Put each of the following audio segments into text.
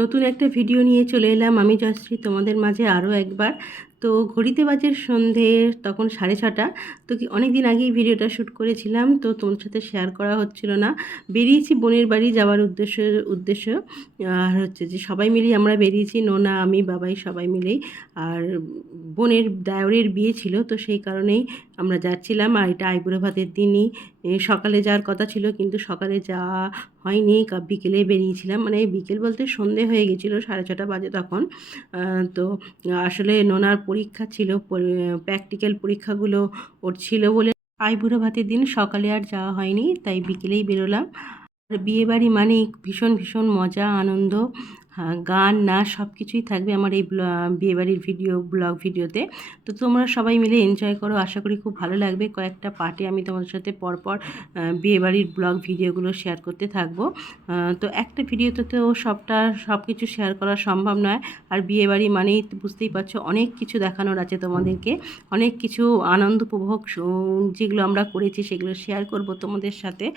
নতুন একটা ভিডিও নিয়ে চলে এলাম আমি জয়শ্রী তোমাদের মাঝে আরও একবার। তো ঘড়িতে বাজে সন্ধে, তখন 6:30। তো অনেক দিন আগেই ভিডিওটা শ্যুট করেছিলাম, তো তোমার সাথে শেয়ার করা হচ্ছিল না। বেরিয়েছি বোনের বাড়ি যাওয়ার উদ্দেশ্য আর হচ্ছে যে সবাই মিলেই আমরা বেরিয়েছি, নোনা আমি বাবাই সবাই মিলেই। আর বোনের দেওরের বিয়ে ছিল, তো সেই কারণেই আমরা যাচ্ছিলাম। আর এটা আইবুড়ো ভাতের দিনই সকালে যাওয়ার কথা ছিল, কিন্তু সকালে যাওয়া হয়নি, বিকেলে বেরিয়েছিলাম। মানে বিকেল বলতে সন্ধে হয়ে গেছিলো, 6:30 বাজে তখন। তো আসলে নোনার পরীক্ষা ছিল, প্র্যাকটিক্যাল পরীক্ষাগুলো ওর ছিল বলে আইবুড়ো ভাতের দিন সকালে আর যাওয়া হয়নি, তাই বিকেলেই বেরোলাম। আর বিয়েবাড়ি মানেই ভীষণ ভীষণ মজা আনন্দ, গান নাচ সব কিছুই থাকবে আমার এই বিয়েবাড়ির ব্লগ ভিডিওতে। তো তোমরা সবাই মিলে এনজয় করো, আশা করি খুব ভালো লাগবে। কয়েকটা পার্টে আমি তোমাদের সাথে পরপর বিয়েবাড়ির ব্লগ ভিডিওগুলো শেয়ার করতে থাকবো। তো একটা ভিডিওতে তো সব কিছু শেয়ার করা সম্ভব নয়। আর বিয়েবাড়ি মানেই বুঝতেই পারছো অনেক কিছু দেখানোর আছে তোমাদেরকে, অনেক কিছু আনন্দ উপভোগ যেগুলো আমরা করেছি সেগুলো শেয়ার করব তোমাদের সাথে।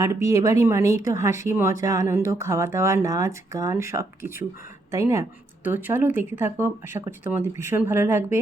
আর বিয়েবাড়ি মানেই তো হাসি মজা আনন্দ, খাওয়া দাওয়া নাচ গান সব কিছু, তাই না? তো চলো দেখতে থাকো, আশা করছি তোমাদের ভীষণ ভালো লাগবে।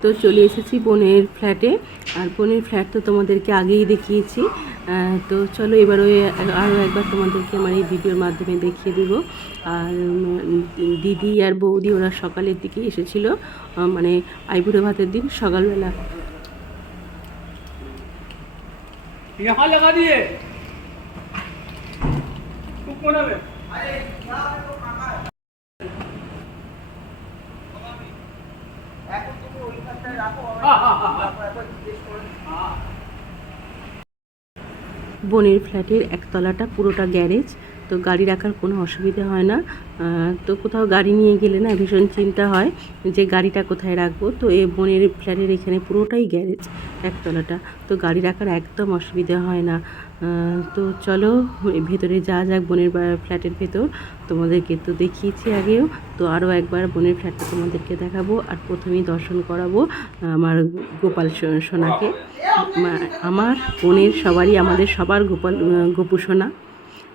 তো চলে এসেছি বোনের ফ্ল্যাটে। আর বোনের ফ্ল্যাট তো তোমাদেরকে আগেই দেখিয়েছি। তো চলো এবার আরও একবার তোমাদেরকে আমার এই ভিডিওর মাধ্যমে দেখিয়ে দেব। আর দিদি আর বৌদি ওরা সকালের দিকে এসেছিলো, মানে আইবুড়ো ভাতের দিন সকালবেলা। বোনের ফ্ল্যাটের একতলাটা পুরোটা গ্যারেজ, তো গাড়ি রাখার কোনো অসুবিধা হয় না। তো কোথাও গাড়ি নিয়ে গেলে না ভীষণ চিন্তা হয় যে গাড়িটা কোথায় রাখবো। তো এই বোনের ফ্ল্যাটের এখানে পুরোটাই গ্যারেজ, একতলাটা, তো গাড়ি রাখার একদম অসুবিধা হয় না। তো চলো ভেতরে যা যাক, বোনের ফ্ল্যাটের ভেতর তোমাদেরকে তো দেখিয়েছি আগেও, তো আরও একবার বোনের ফ্ল্যাটটা তোমাদেরকে দেখাবো। আর প্রথমেই দর্শন করাবো আমার গোপাল সোনাকে। আমার বোনের সবারই, আমাদের সবার গোপু সোনা।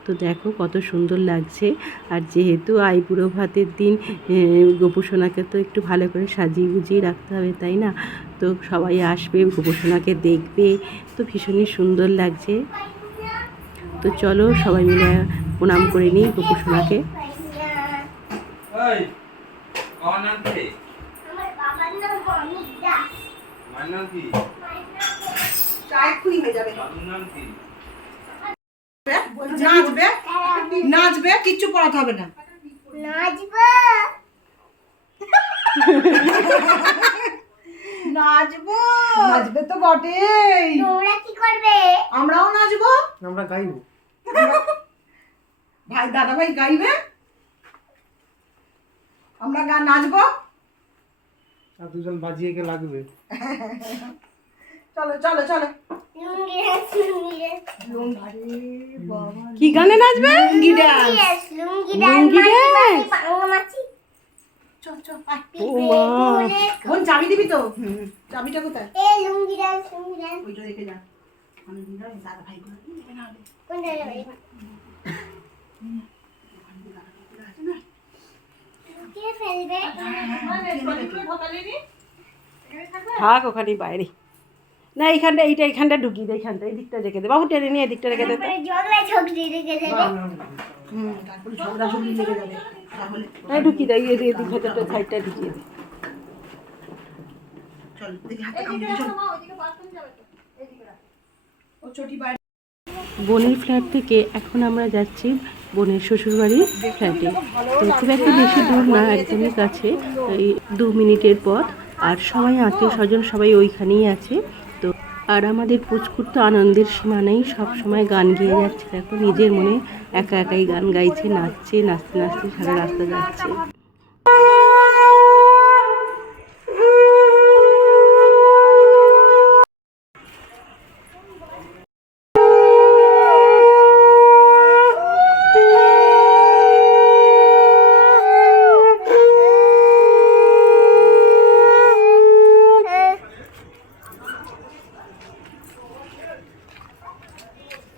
তো দেখো কত সুন্দর লাগছে। আর যেহেতু আইবুড়ো ভাতের দিন গোপু সোনাকে তো একটু ভালো করে সাজিয়ে গুজিয়ে রাখতে হবে, তাই না? তো সবাই আসবে, গোপু সোনাকে দেখবে, তো ভীষণই সুন্দর লাগছে। তো চলো সবাই মিলে প্রণাম করে নিই গোপু সোনাকে। নাচবে নাচবে, কিচ্ছু পড়াতে হবে না। নাচবো নাচবে তো বটেই। তোমরা কি করবে? আমরাও নাচবো, আমরা গাইবো। ভাই দাদা ভাই গাইবে, আমরা গান নাচবো, আর দুজন বাজিয়ে কে লাগবে। চলো চলো চলো। কি গানে নাচবে? লুঙ্গি ডান্স। লুঙ্গি ডান্স। বোন চাবি দিবি তো? চাবিটা কোথায়? লুঙ্গি ডান্স ওইটা রেখে যা। দাদা ভাই থাক ওখানে বাইরে না, এইখানটা এইখানটা ঢুকিয়ে দে, এইখানটা এই দিকটা রেখে দে বাবু, টেনে নিয়ে এদিকটা রেখে দে। ঢুকিয়ে দেয় এদিক ভেতরটা, সাইডটা ঢুকিয়ে দে। বোনের ফ্ল্যাট থেকে এখন আমরা যাচ্ছি বোনের শ্বশুরবাড়ির ফ্ল্যাটে। তো খুব একটা বেশি দূর না, একদমই কাছে, এই 2 মিনিটের পথ। আর সবাই আত্মীয় স্বজন সবাই ওইখানেই আছে। তো আর আমাদের পুচকুর তো আনন্দের সীমা নেই, সবসময় গান গেয়ে যাচ্ছে, দেখো নিজের মনে একা একাই গান গাইছে, নাচছে, নাচতে নাচতে সারা রাস্তা যাচ্ছে।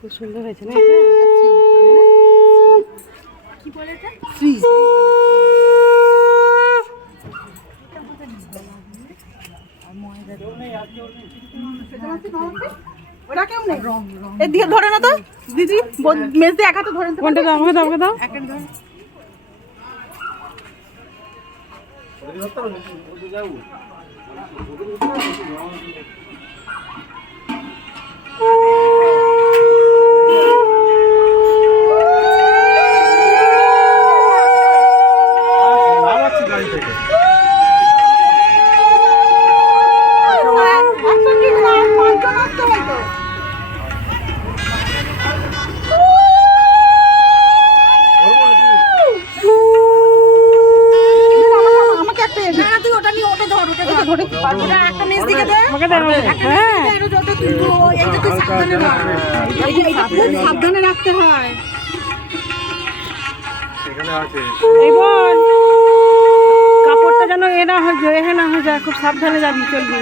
খুব সুন্দর হয়েছে না? কি বলে এটা? ফ্রিজ। ওরা কেমন রং রং এদিকে ধরে না তো দিদি, মেজ দিয়ে এক হাতে ধরে। কোনটা দাও? আমাকে দাও, আমাকে দাও। একটা ধরে। সাবধানে রাখতে হয়। কাপড়টা যেন এ না হয়ে যায়, না হয়ে যায়, খুব সাবধানে যাবি, চলবি।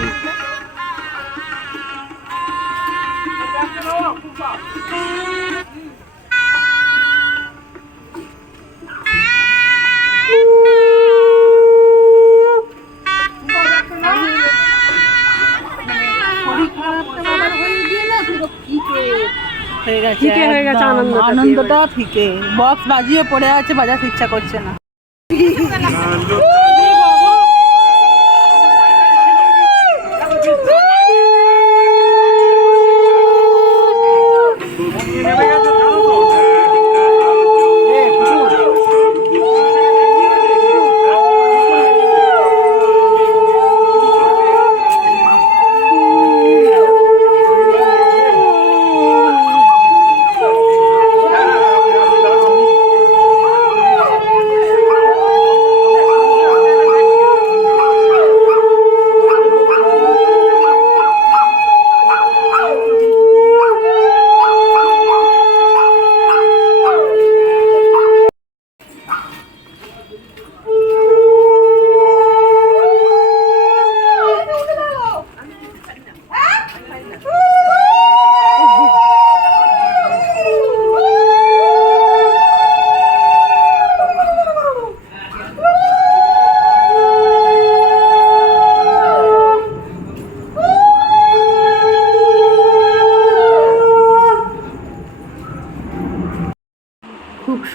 আনন্দটা ফিকে, বক্স বাজিয়ে পড়ে আছে, বাজাতে ইচ্ছা করছে না।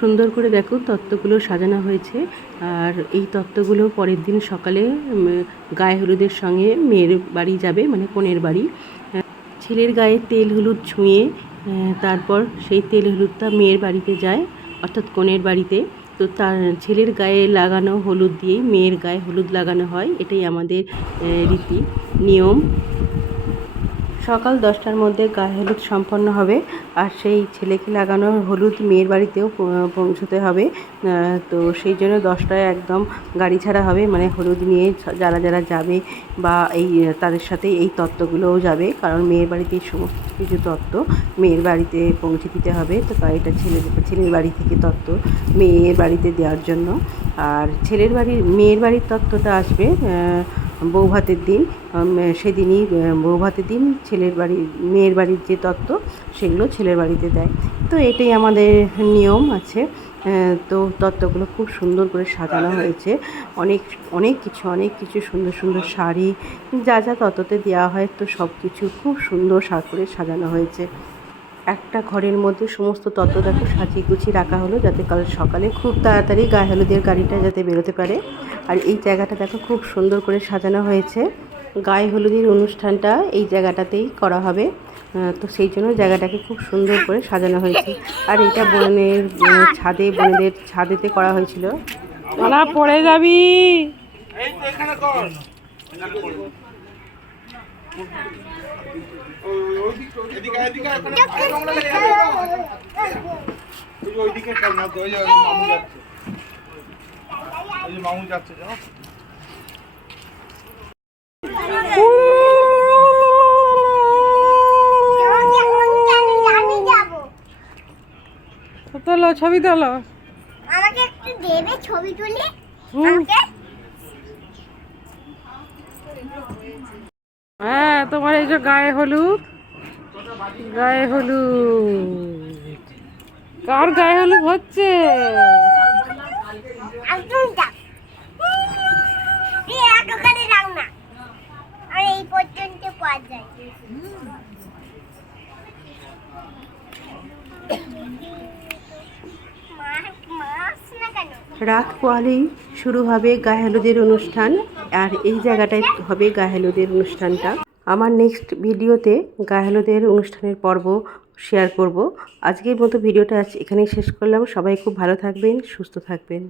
সুন্দর করে দেখো তত্ত্বগুলো সাজানো হয়েছে। আর এই তত্ত্বগুলো পরের দিন সকালে গায়ে হলুদের সঙ্গে মেয়ের বাড়ি যাবে, মানে কনের বাড়ি। ছেলের গায়ে তেল হলুদ ছুঁয়ে তারপর সেই তেল হলুদটা মেয়ের বাড়িতে যায়, অর্থাৎ কনের বাড়িতে। তো তার ছেলের গায়ে লাগানো হলুদ দিয়েই মেয়ের গায়ে হলুদ লাগানো হয়, এটাই আমাদের রীতি নিয়ম। সকাল 10টার মধ্যে গায়ে হলুদ সম্পন্ন হবে, আর সেই ছেলেকে লাগানো হলুদ মেয়ের বাড়িতেও পৌঁছতে হবে। তো সেই জন্য 10টায় একদম গাড়ি ছাড়া হবে, মানে হলুদ নিয়ে যারা যারা যাবে বা এই তাদের সাথে এই তত্ত্বগুলোও যাবে, কারণ মেয়ের বাড়িতে সমস্ত কিছু তত্ত্ব মেয়ের বাড়িতে পৌঁছে দিতে হবে। তো এটা ছেলের বাড়ি থেকে তত্ত্ব মেয়ের বাড়িতে দেওয়ার জন্য। আর মেয়ের বাড়ির তত্ত্বটা আসবে বৌভাতের দিন। সেদিনই বৌভাতের দিন মেয়ের বাড়ির যে তত্ত্ব সেগুলো ছেলের বাড়িতে দেয়। তো এটাই আমাদের নিয়ম আছে। তো তত্ত্বগুলো খুব সুন্দর করে সাজানো হয়েছে, অনেক কিছু সুন্দর সুন্দর শাড়ি যা যা তত্ত্বতে দেওয়া হয়, তো সব কিছু খুব সুন্দর করে সাজানো হয়েছে। একটা ঘরের মধ্যে সমস্ত তত্ত্ব দেখো সাজিয়ে গুছিয়ে রাখা হলো, যাতে কাল সকালে খুব তাড়াতাড়ি গায়ে হলুদের গাড়িটা যাতে বেরোতে পারে। আর এই জায়গাটা দেখো খুব সুন্দর করে সাজানো হয়েছে। গায়ে হলুদের অনুষ্ঠানটা এই জায়গাটাতেই করা হবে, তো সেই জন্য জায়গাটাকে খুব সুন্দর করে সাজানো হয়েছে। আর এটা বোনেদের ছাদেতে করা হয়েছিল। পড়ে যাবি। মামু যাচ্ছে জানো তোলো ছবি তোলো, আমাকে একটু দেবে ছবি তুলে আমাকে। হ্যাঁ তোমার এই যে গায়ে হলুদ কার গায়ে হলুদ হচ্ছে? একদম যাক এতখানি রাখ না, আর এই পর্যন্ত পাওয়া যায়। রাত পোয়ালেই শুরু হবে গায়ে হলুদের অনুষ্ঠান, আর এই জায়গাটায় হবে গায়ে হলুদের অনুষ্ঠানটা। আমার নেক্সট ভিডিওতে গায়ে হলুদের অনুষ্ঠানের পর্ব শেয়ার করব। আজকের মতো ভিডিওটা এখানেই শেষ করলাম। সবাই খুব ভালো থাকবেন, সুস্থ থাকবেন।